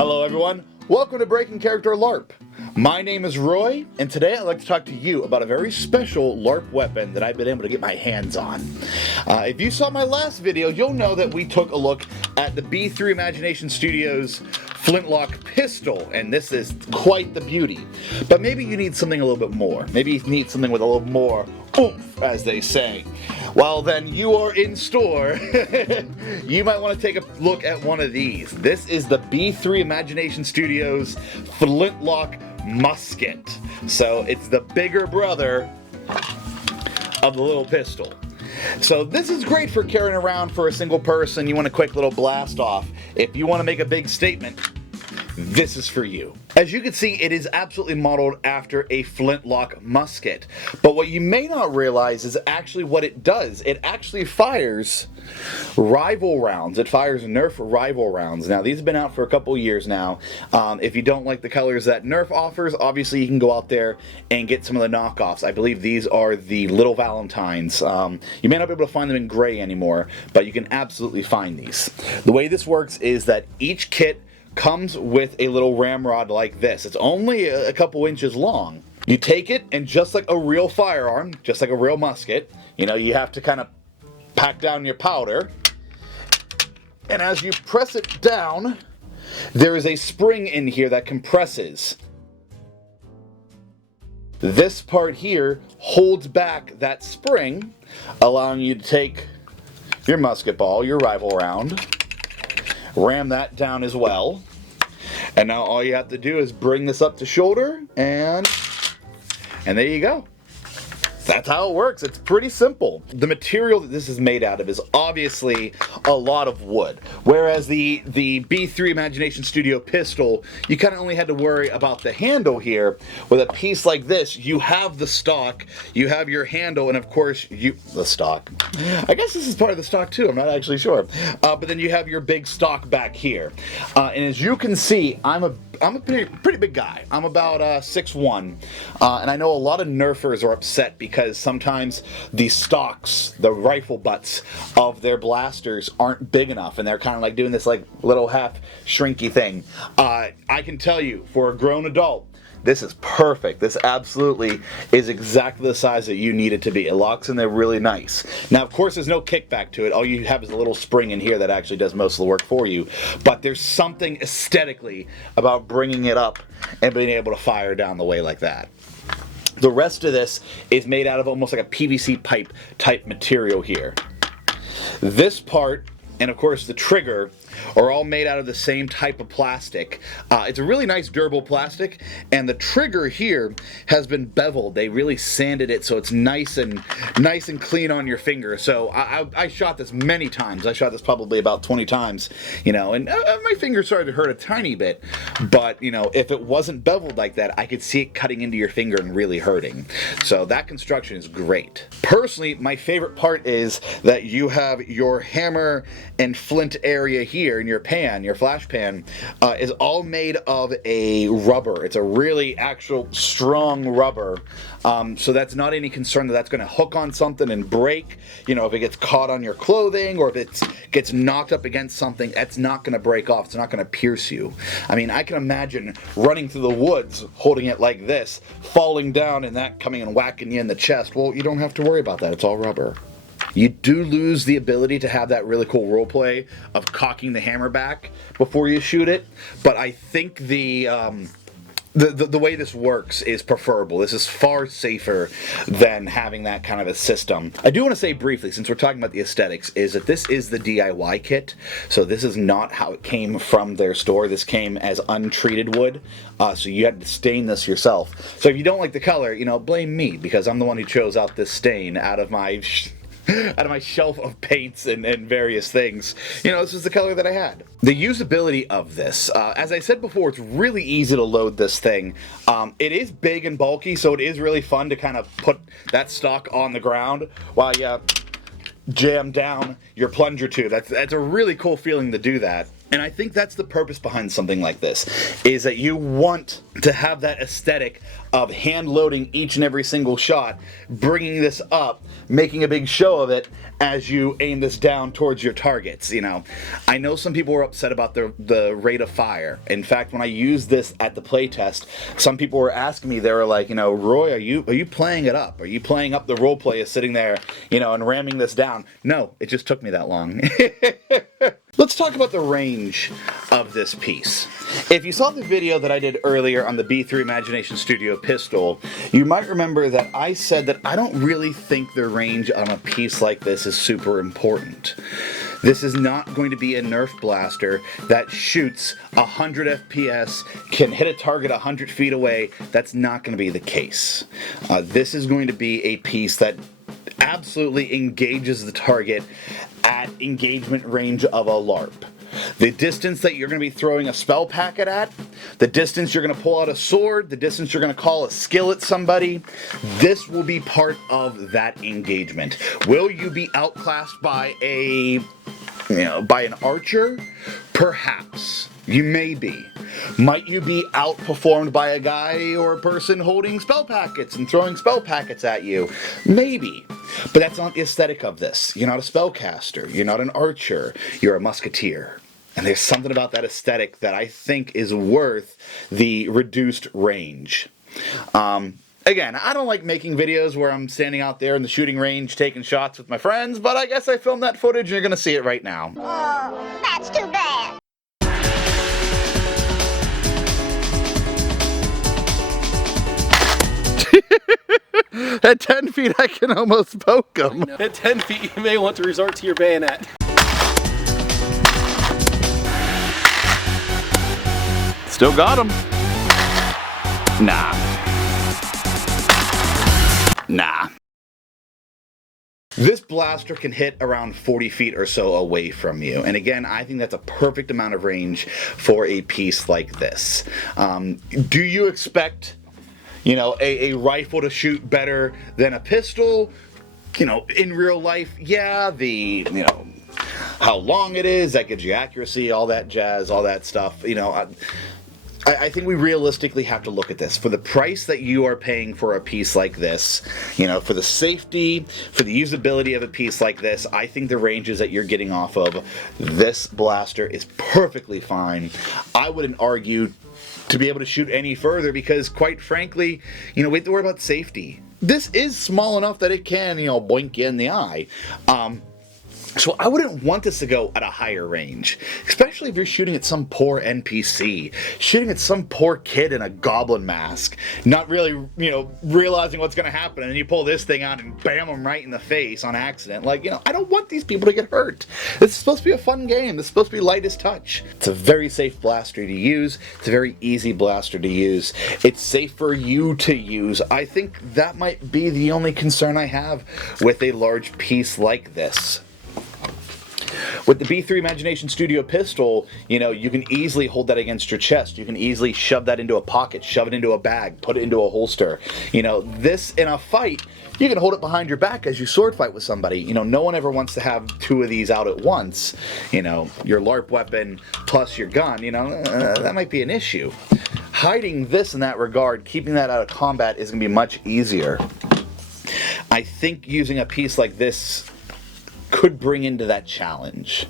Hello everyone, welcome to Breaking Character LARP. My name is Roy, and today I'd like to talk to you about a very special LARP weapon that I've been able to get my hands on. If you saw my last video, you'll know that we took a look at the B3 Imagination Studios Flintlock pistol, and this is quite the beauty. But maybe you need something a little bit more. Maybe you need something with a little more oomph, as they say. Well then, you are in store. You might want to take a look at one of these. This is the B3 Imagination Studios Flintlock musket. So it's the bigger brother of the little pistol. So this is great for carrying around for a single person. You want a quick little blast off. If you want to make a big statement, this is for you. As you can see, it is absolutely modeled after a flintlock musket. But what you may not realize is actually what it does. It actually fires rival rounds. It fires Nerf rival rounds. Now, these have been out for a couple years now. If you don't like the colors that Nerf offers, obviously you can go out there and get some of the knockoffs. I believe these are the Little Valentines. You may not be able to find them in gray anymore, but you can absolutely find these. The way this works is that each kit comes with a little ramrod like this. It's only a couple inches long. You take it, and just like a real firearm, just like a real musket, you know, you have to kind of pack down your powder. And as you press it down, there is a spring in here that compresses. This part here holds back that spring, allowing you to take your musket ball, your rival round, ram that down as well, and now all you have to do is bring this up to shoulder, and there you go. That's how it works. It's pretty simple. The material that this is made out of is obviously a lot of wood, whereas the B3 Imagination Studio pistol, you kind of only had to worry about the handle here. With a piece like this, you have the stock, you have your handle, and of course the stock. I guess this is part of the stock too, I'm not actually sure. But then you have your big stock back here. And as you can see, I'm a pretty big guy. I'm about 6'1", and I know a lot of Nerfers are upset because sometimes the stocks, the rifle butts of their blasters aren't big enough, and they're kind of like doing this like little half shrinky thing. I can tell you, for a grown adult, this is perfect. This absolutely is exactly the size that you need it to be. It locks in there really nice. Now, of course, there's no kickback to it. All you have is a little spring in here that actually does most of the work for you. But there's something aesthetically about bringing it up and being able to fire down the way like that. The rest of this is made out of almost like a PVC pipe type material here. This part, and of course the trigger, are all made out of the same type of plastic. It's a really nice durable plastic, and the trigger here has been beveled. They really sanded it so it's nice and clean on your finger. So I shot this many times. I shot this probably about 20 times, you know, and my finger started to hurt a tiny bit, but you know, if it wasn't beveled like that, I could see it cutting into your finger and really hurting. So that construction is great. Personally, my favorite part is that you have your hammer and flint area here in your pan, your flash pan, is all made of a rubber. It's a really actual strong rubber, so that's not any concern that that's going to hook on something and break. You know, if it gets caught on your clothing or if it gets knocked up against something, that's not going to break off. It's not going to pierce you. I mean, I can imagine running through the woods holding it like this, falling down and that coming and whacking you in the chest. Well, you don't have to worry about that. It's all rubber. You do lose the ability to have that really cool roleplay of cocking the hammer back before you shoot it, but I think the way this works is preferable. This is far safer than having that kind of a system. I do want to say briefly, since we're talking about the aesthetics, is that this is the DIY kit, so this is not how it came from their store. This came as untreated wood, so you had to stain this yourself. So if you don't like the color, you know, blame me, because I'm the one who chose out this stain out of my shelf of paints and various things. You know, this is the color that I had. The usability of this, as I said before, it's really easy to load this thing. It is big and bulky, so it is really fun to kind of put that stock on the ground while you jam down your plunger tube. That's a really cool feeling to do that. And I think that's the purpose behind something like this, is that you want to have that aesthetic of hand loading each and every single shot, bringing this up, making a big show of it as you aim this down towards your targets. You know, I know some people were upset about the rate of fire. In fact, when I used this at the playtest, some people were asking me, they were like, you know, Roy, are you playing it up? Are you playing up the roleplay is sitting there, you know, and ramming this down? No, it just took me that long. Let's talk about the range of this piece. If you saw the video that I did earlier on the B3 Imagination Studio pistol, you might remember that I said that I don't really think the range on a piece like this is super important. This is not going to be a Nerf blaster that shoots 100 FPS, can hit a target 100 feet away. That's not going to be the case. This is going to be a piece that absolutely engages the target at engagement range of a LARP. The distance that you're going to be throwing a spell packet at, the distance you're going to pull out a sword, the distance you're going to call a skill at somebody, this will be part of that engagement. Will you be outclassed by by an archer? Perhaps. You may be. Might you be outperformed by a guy or a person holding spell packets and throwing spell packets at you? Maybe. But that's not the aesthetic of this. You're not a spellcaster. You're not an archer. You're a musketeer. And there's something about that aesthetic that I think is worth the reduced range. Again, I don't like making videos where I'm standing out there in the shooting range taking shots with my friends, but I guess I filmed that footage and you're going to see it right now. Oh, that's too bad. At 10 feet, I can almost poke him. At 10 feet, you may want to resort to your bayonet. Still got him. Nah. Nah. This blaster can hit around 40 feet or so away from you. And again, I think that's a perfect amount of range for a piece like this. Do you expect, you know, a rifle to shoot better than a pistol? You know, in real life, yeah, how long it is, that gives you accuracy, all that jazz, all that stuff, you know. I think we realistically have to look at this. For the price that you are paying for a piece like this, you know, for the safety, for the usability of a piece like this, I think the ranges that you're getting off of this blaster is perfectly fine. I wouldn't argue to be able to shoot any further because, quite frankly, you know, we have to worry about safety. This is small enough that it can, you know, boink you in the eye. So I wouldn't want this to go at a higher range, especially if you're shooting at some poor NPC, shooting at some poor kid in a goblin mask, not really, you know, realizing what's going to happen, and then you pull this thing out and bam them right in the face on accident. Like, you know, I don't want these people to get hurt. This is supposed to be a fun game. This is supposed to be light as touch. It's a very safe blaster to use. It's a very easy blaster to use. It's safe for you to use. I think that might be the only concern I have with a large piece like this. With the B3 Imagination Studio pistol, you know, you can easily hold that against your chest. You can easily shove that into a pocket, shove it into a bag, put it into a holster. You know, this in a fight, you can hold it behind your back as you sword fight with somebody. You know, no one ever wants to have two of these out at once. You know, your LARP weapon plus your gun, you know, that might be an issue. Hiding this in that regard, keeping that out of combat is going to be much easier. I think using a piece like this could bring into that challenge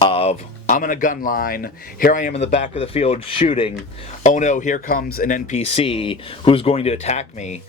of, I'm in a gun line, here I am in the back of the field shooting, oh no, here comes an NPC who's going to attack me.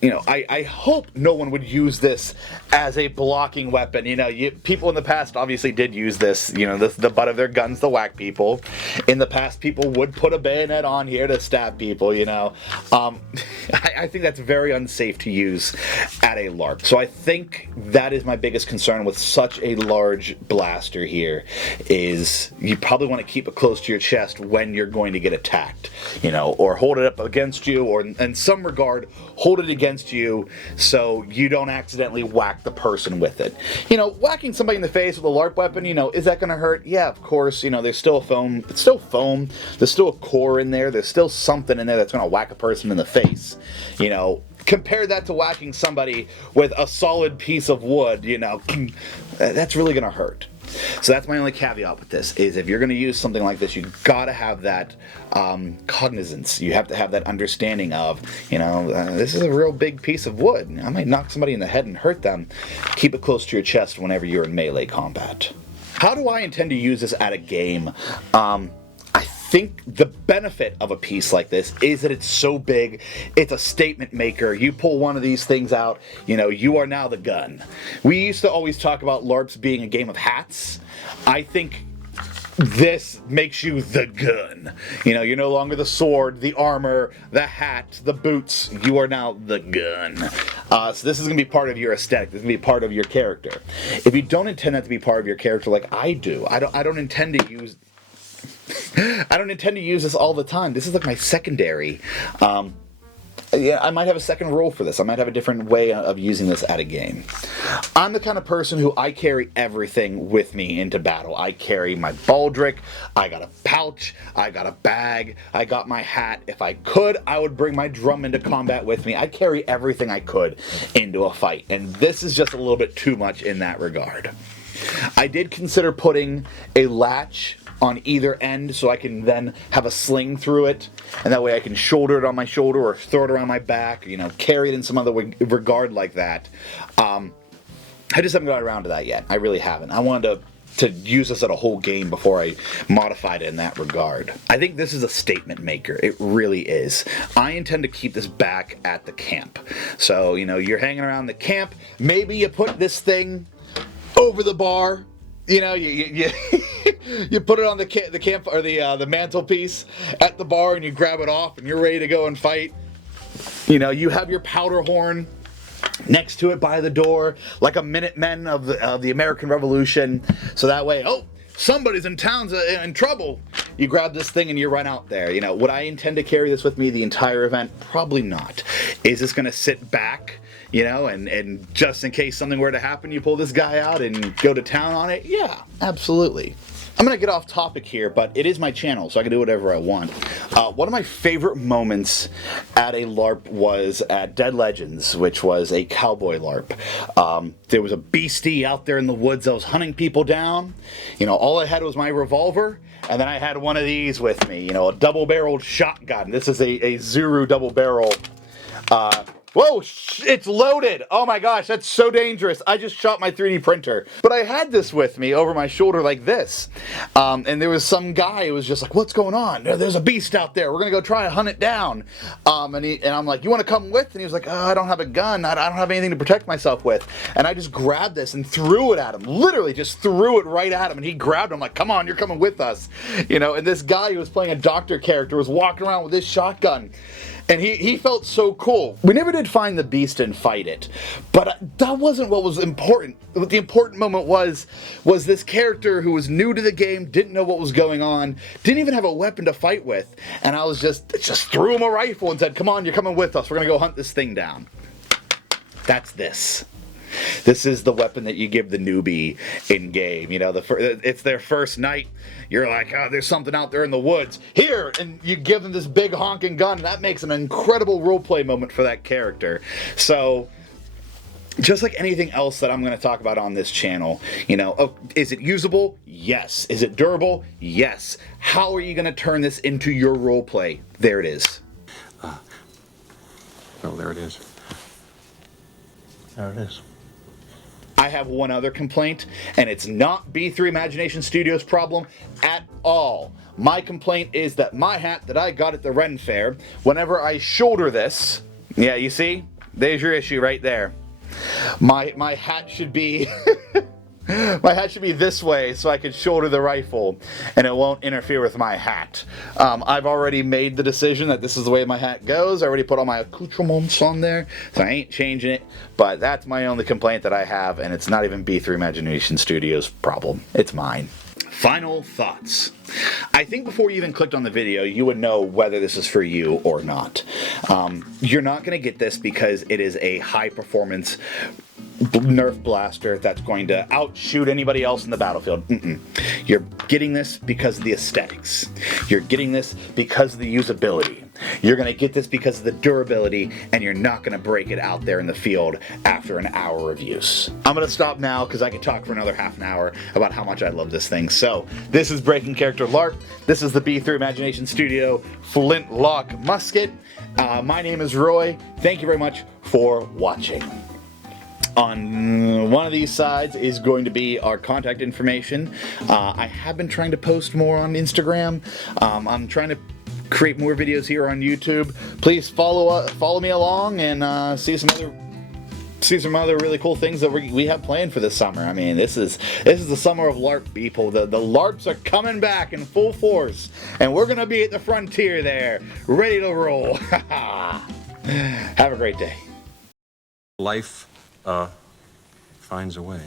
You know, I hope no one would use this as a blocking weapon. You know, people in the past obviously did use this, you know, the butt of their guns to whack people. In the past, people would put a bayonet on here to stab people, you know. I think that's very unsafe to use at a LARP. So I think that is my biggest concern with such a large blaster here, is you probably want to keep it close to your chest when you're going to get attacked, you know, or hold it up against you, or in some regard, hold it against you so you don't accidentally whack the person with it. You know, whacking somebody in the face with a LARP weapon, you know, is that going to hurt? Yeah, of course. You know, there's still foam. It's still foam. There's still a core in there. There's still something in there that's going to whack a person in the face. You know, compare that to whacking somebody with a solid piece of wood, you know, that's really going to hurt. So that's my only caveat with this, is if you're going to use something like this, you got to have that cognizance. You have to have that understanding of, this is a real big piece of wood. I might knock somebody in the head and hurt them. Keep it close to your chest whenever you're in melee combat. How do I intend to use this at a game? I think the benefit of a piece like this is that it's so big, it's a statement maker. You pull one of these things out, you are now the gun. We used to always talk about LARPs being a game of hats. I think this makes you the gun. You're no longer the sword, the armor, the hat, the boots. You are now the gun. So this is going to be part of your aesthetic. This is going to be part of your character. If you don't intend that to be part of your character like I do, I don't intend to use... I don't intend to use this all the time. This is like my secondary. Yeah, I might have a second role for this. I might have a different way of using this at a game. I'm the kind of person who I carry everything with me into battle. I carry my baldric, I got a pouch, I got a bag, I got my hat. If I could, I would bring my drum into combat with me. I'd carry everything I could into a fight. And this is just a little bit too much in that regard. I did consider putting a latch on either end so I can then have a sling through it, and that way I can shoulder it on my shoulder or throw it around my back, carry it in some other regard like that. I just haven't got around to that yet. I really haven't. I wanted to use this at a whole game before I modified it in that regard. I think this is a statement maker. It really is. I intend to keep this back at the camp. So, you're hanging around the camp, maybe you put this thing over the bar. You put it on the camp or the mantelpiece at the bar, and you grab it off, and you're ready to go and fight. You have your powder horn next to it by the door, like a Minutemen of the American Revolution. So that way, somebody's in town's in trouble. You grab this thing and you run out there. Would I intend to carry this with me the entire event? Probably not. Is this going to sit back? And just in case something were to happen, you pull this guy out and go to town on it? Yeah, absolutely. I'm going to get off topic here, but it is my channel, so I can do whatever I want. One of my favorite moments at a LARP was at Dead Legends, which was a cowboy LARP. There was a beastie out there in the woods that was hunting people down. All I had was my revolver, and then I had one of these with me, a double-barreled shotgun. This is a Zuru double-barrel. Whoa, it's loaded. Oh my gosh, that's so dangerous. I just shot my 3D printer. But I had this with me over my shoulder like this. And there was some guy who was just like, what's going on? There's a beast out there. We're going to go try to hunt it down. And I'm like, you want to come with? And he was like, I don't have a gun. I don't have anything to protect myself with. And I just grabbed this and threw it at him. Literally just threw it right at him. And he grabbed him like, come on, you're coming with us. And this guy who was playing a doctor character was walking around with this shotgun. And he felt so cool. We never did find the beast and fight it, but that wasn't what was important. What the important moment was this character who was new to the game, didn't know what was going on, didn't even have a weapon to fight with, and I was just threw him a rifle and said, come on, you're coming with us, we're gonna go hunt this thing down. That's this. This is the weapon that you give the newbie in game. It's their first night. You're like, there's something out there in the woods. Here! And you give them this big honking gun. That makes an incredible roleplay moment for that character. So, just like anything else that I'm going to talk about on this channel, is it usable? Yes. Is it durable? Yes. How are you going to turn this into your roleplay? There it is. There it is. There it is. I have one other complaint, and it's not B3 Imagination Studios' problem at all. My complaint is that my hat that I got at the Ren Fair, whenever I shoulder this, yeah, you see? There's your issue right there. My hat should be... my hat should be this way so I can shoulder the rifle and it won't interfere with my hat. I've already made the decision that this is the way my hat goes. I already put all my accoutrements on there, so I ain't changing it. But that's my only complaint that I have, and it's not even B3 Imagination Studios' problem. It's mine. Final thoughts. I think before you even clicked on the video, you would know whether this is for you or not. You're not going to get this because it is a high-performance Nerf blaster that's going to outshoot anybody else in the battlefield. You're getting this because of the aesthetics. You're getting this because of the usability. You're going to get this because of the durability, and you're not going to break it out there in the field after an hour of use. I'm going to stop now because I could talk for another half an hour about how much I love this thing. So, this is Breaking Character LARP. This is the Be Through Imagination Studio Flintlock musket. My name is Roy. Thank you very much for watching. On one of these sides is going to be our contact information. I have been trying to post more on Instagram. I'm trying to create more videos here on YouTube. Please follow me along and see some other really cool things that we have planned for this summer. I mean, this is the summer of LARP, people. The LARPs are coming back in full force, and we're gonna be at the frontier there, ready to roll. Have a great day. Life finds a way.